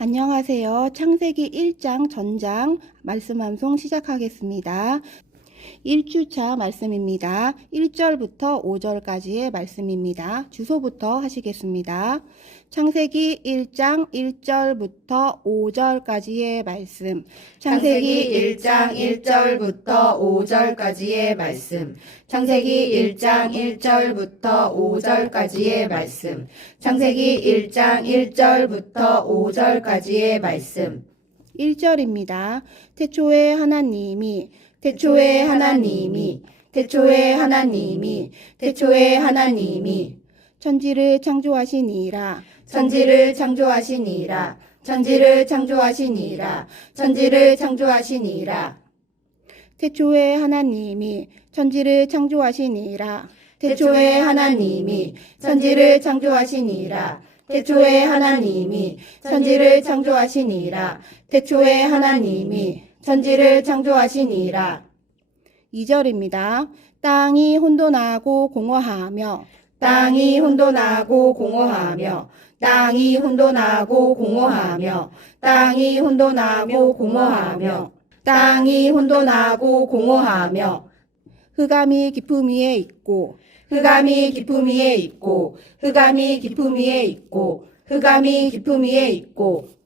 안녕하세요. 창세기 1장 전장 말씀 암송 시작하겠습니다. 1주차 말씀입니다. 1절부터 5절까지의 말씀입니다. 주소부터 하시겠습니다. 창세기 1장 1절부터 5절까지의 말씀. 창세기 1장 1절부터 5절까지의 말씀. 창세기 1장 1절부터 5절까지의 말씀. 창세기 1장 1절부터 5절까지의 말씀. 1절입니다. 태초에 하나님이 천지를 창조하시니라. 태초에 하나님이 천지를 창조하시니라. 태초에 하나님이 천지를 창조하시니라. 태초에 하나님이 천지를 창조하시니라. 태초에 하나님이 천지를 창조하시니라. 2절입니다. 땅이 혼돈하고 공허하며 땅이 혼돈하고 공허하며 땅이 혼돈하고 공허하며 땅이 혼돈하고 공허하며 땅이 혼돈하고 공허하며 흑암이 깊음 위에 있고 흑암이 깊음 위에 있고 흑암이 깊음 위에 있고 흑암이 깊음 위에 있고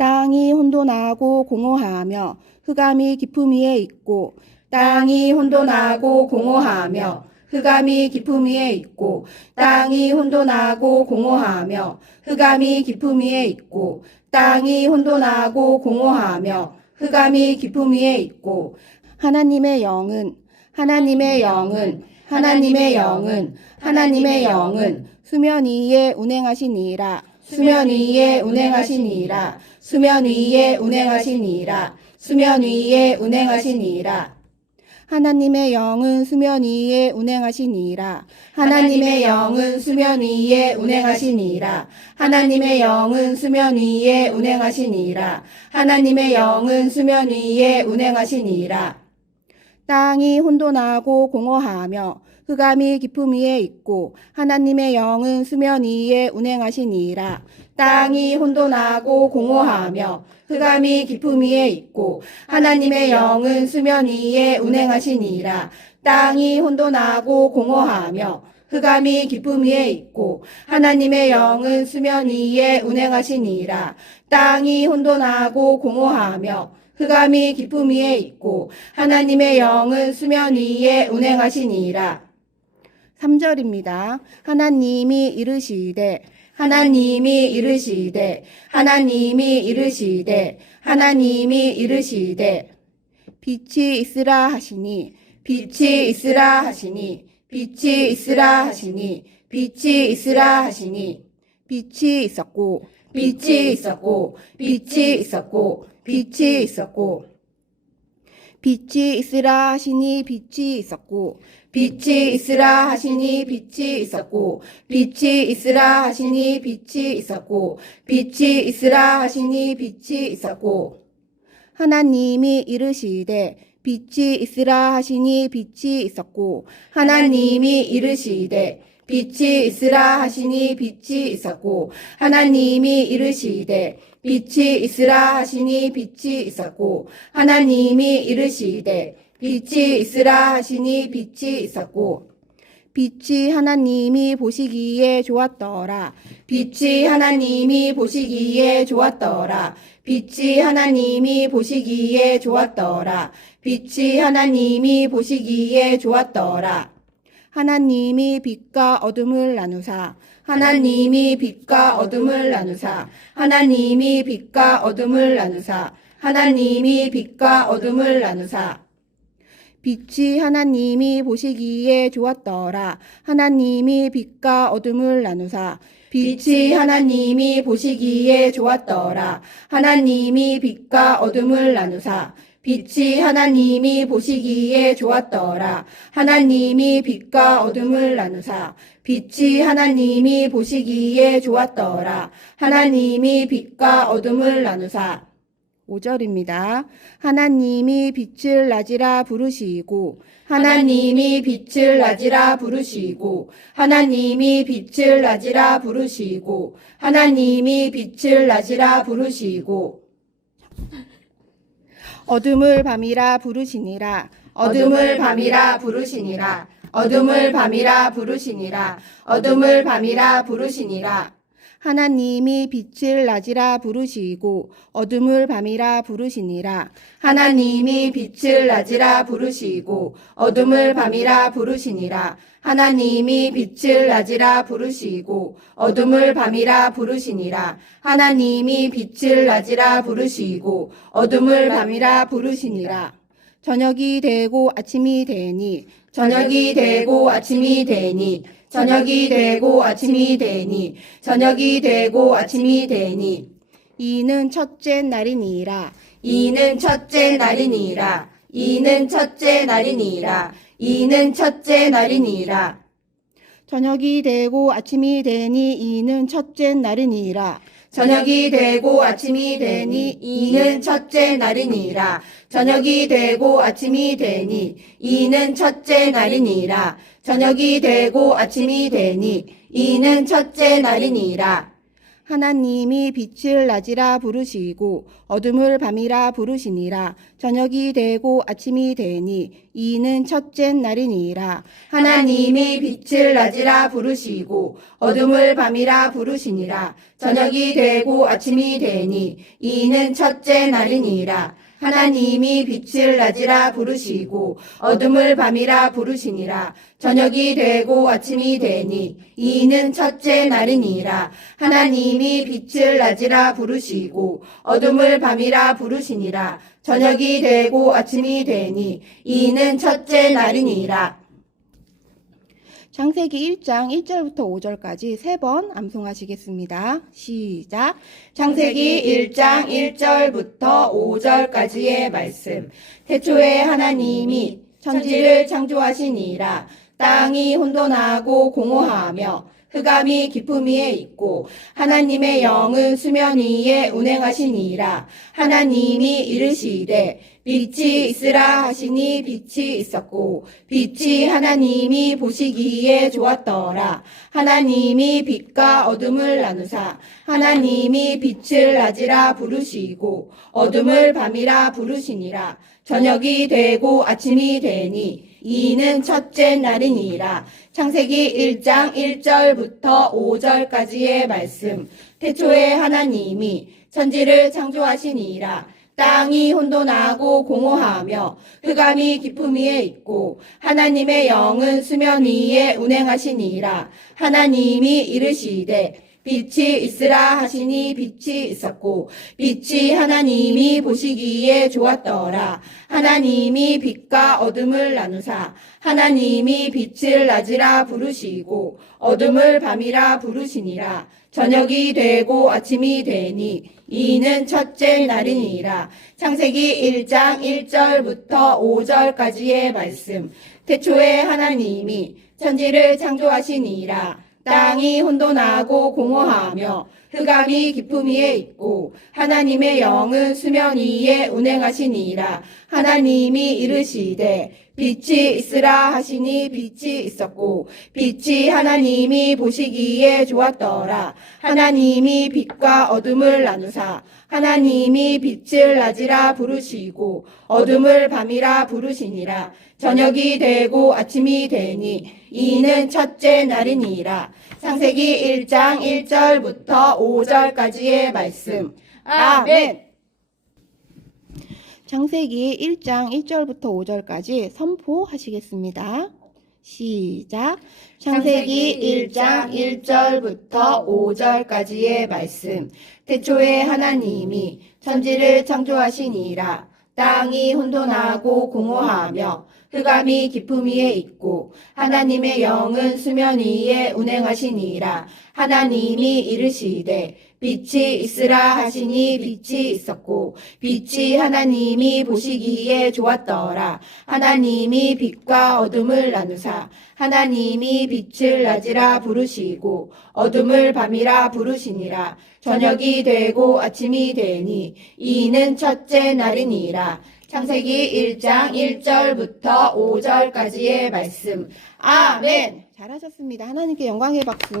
땅이 혼돈하고 공허하며 흑암이 깊음 위에 있고 땅이 혼돈하고 공허하며 흑암이 깊음 위에 있고 땅이 혼돈하고 공허하며 흑암이 깊음 위에 있고 땅이 혼돈하고 공허하며 흑암이 깊음 위에 있고 하나님의 영은 수면 위에 운행하시니라. 하나님의 영은 수면 위에 운행하시니라. 하나님의 영은 수면 위에 운행하시니라. 하나님의 영은 수면 위에 운행하시니라. 하나님의 영은 수면 위에 운행하시니라. 땅이 혼돈하고 공허하며 흑암이 깊음 위에 있고 하나님의 영은 수면 위에 운행하시니라. 땅이 혼돈하고 공허하며 흑암이 깊음 위에 있고 하나님의 영은 수면 위에 운행하시니라. 땅이 혼돈하고 공허하며 흑암이 깊음 위에 있고 하나님의 영은 수면 위에 운행하시니라. 땅이 혼돈하고 공허하며 흑암이 깊음 위에 있고 하나님의 영은 수면 위에 운행하시니라. 3절입니다. 하나님이 이르시되 빛이 있으라 하시니 빛이 있었고 빛이 있으라 하시니 빛이 있었고 빛이 있으라 하시니 빛이 있었고 빛이 있으라 하시니 빛이 있었고 빛이 있으라 하시니 빛이 있었고 하나님이 이르시되 빛이 있으라 하시니 빛이 있었고 하나님이 이르시되 빛이 있으라 하시니 빛이 있었고 하나님이 이르시되 빛이 있으라 하시니 빛이 있었고 하나님이 이르시되 빛이 있으라 하시니 빛이 있었고 빛이 하나님이 보시기에 좋았더라. 빛이 하나님이 보시기에 좋았더라. 빛이 하나님이 보시기에 좋았더라. 빛이 하나님이 보시기에 좋았더라. 하나님이 빛과 어둠을 나누사 하나님이 빛과 어둠을 나누사 하나님이 빛과 어둠을 나누사 하나님이 빛과 어둠을 나누사 빛이 하나님이 보시기에 좋았더라. 하나님이 빛과 어둠을 나누사 빛이 하나님이 보시기에 좋았더라. 하나님이 빛과 어둠을 나누사 빛이 하나님이 보시기에 좋았더라. 하나님이 빛과 어둠을 나누사 빛이 하나님이 보시기에 좋았더라. 하나님이 빛과 어둠을 나누사 5절입니다. 하나님이 빛을 낮이라 부르시고 하나님이 빛을 낮이라 부르시고 하나님이 빛을 낮이라 부르시고 하나님이 빛을 낮이라 부르시고 어둠을 밤이라 부르시니라. 어둠을 밤이라 부르시니라 어둠을 밤이라 부르시니라 어둠을 밤이라 부르시니라 하나님이 빛을 낮이라 부르시고 어둠을 밤이라 부르시니라. 하나님이 빛을 낮이라 부르시고 어둠을 밤이라 부르시니라 하나님이 빛을 낮이라 부르시고 어둠을 밤이라 부르시니라 하나님이 빛을 낮이라 부르시고 어둠을 밤이라 부르시니라 저녁이 되고 아침이 되니 저녁이 되고 아침이 되니 저녁이 되고 아침이 되니 저녁이 되고 아침이 되니 이는 첫째 날이니라. 이는 첫째 날이니라 이는 첫째 날이니라 이는 첫째 날이니라 저녁이 되고 아침이 되니 이는 첫째 날이니라. 저녁이 되고 아침이 되니 이는 첫째 날이니라 저녁이 되고 아침이 되니 이는 첫째 날이니라 저녁이 되고 아침이 되니 이는 첫째 날이니라 하나님이 빛을 낮이라 부르시고 어둠을 밤이라 부르시니라. 저녁이 되고 아침이 되니 이는 첫째 날이니라. 하나님이 빛을 낮이라 부르시고 어둠을 밤이라 부르시니라 저녁이 되고 아침이 되니 이는 첫째 날이니라 하나님이 빛을 낮이라 부르시고 어둠을 밤이라 부르시니라 저녁이 되고 아침이 되니 이는 첫째 날이니라 하나님이 빛을 낮이라 부르시고 어둠을 밤이라 부르시니라 저녁이 되고 아침이 되니 이는 첫째 날이니라 창세기 1장 1절부터 5절까지 3번 암송하시겠습니다. 시작. 창세기 1장 1절부터 5절까지의 말씀. 태초에 하나님이 천지를 창조하시니라. 땅이 혼돈하고 공허하며 흑암이 깊음 위에 있고 하나님의 영은 수면 위에 운행하시니라. 하나님이 이르시되 빛이 있으라 하시니 빛이 있었고 빛이 하나님이 보시기에 좋았더라. 하나님이 빛과 어둠을 나누사 하나님이 빛을 낮이라 부르시고 어둠을 밤이라 부르시니라. 저녁이 되고 아침이 되니 이는 첫째 날이니라. 창세기 1장 1절부터 5절까지의 말씀. 태초에 하나님이 천지를 창조하시니라. 땅이 혼돈하고 공허하며 흑암이 깊음 위에 있고 하나님의 영은 수면 위에 운행하시니라. 하나님이 이르시되 빛이 있으라 하시니 빛이 있었고 빛이 하나님이 보시기에 좋았더라. 하나님이 빛과 어둠을 나누사 하나님이 빛을 낮이라 부르시고 어둠을 밤이라 부르시니라. 저녁이 되고 아침이 되니 이는 첫째 날이니라. 창세기 1장 1절부터 5절까지의 말씀. 태초에 하나님이 천지를 창조하시니라. 땅이 혼돈하고 공허하며 흑암이 깊음 위에 있고 하나님의 영은 수면 위에 운행하시니라. 하나님이 이르시되 빛이 있으라 하시니 빛이 있었고 빛이 하나님이 보시기에 좋았더라. 하나님이 빛과 어둠을 나누사 하나님이 빛을 낮이라 부르시고 어둠을 밤이라 부르시니라. 저녁이 되고 아침이 되니 이는 첫째 날이니라. 창세기 1장 1절부터 5절까지의 말씀. 아멘. 창세기 1장 1절부터 5절까지 선포하시겠습니다. 시작. 창세기 1장 1절부터 5절까지의 말씀. 태초에 하나님이 천지를 창조하시니라. 땅이 혼돈하고 공허하며 흑암이 깊음 위에 있고 하나님의 영은 수면 위에 운행하시니라. 하나님이 이르시되 빛이 있으라 하시니 빛이 있었고 빛이 하나님이 보시기에 좋았더라. 하나님이 빛과 어둠을 나누사 하나님이 빛을 낮이라 부르시고 어둠을 밤이라 부르시니라. 저녁이 되고 아침이 되니 이는 첫째 날이니라. 창세기 1장 1절부터 5절까지의 말씀. 아멘. 잘하셨습니다. 하나님께 영광의 박수.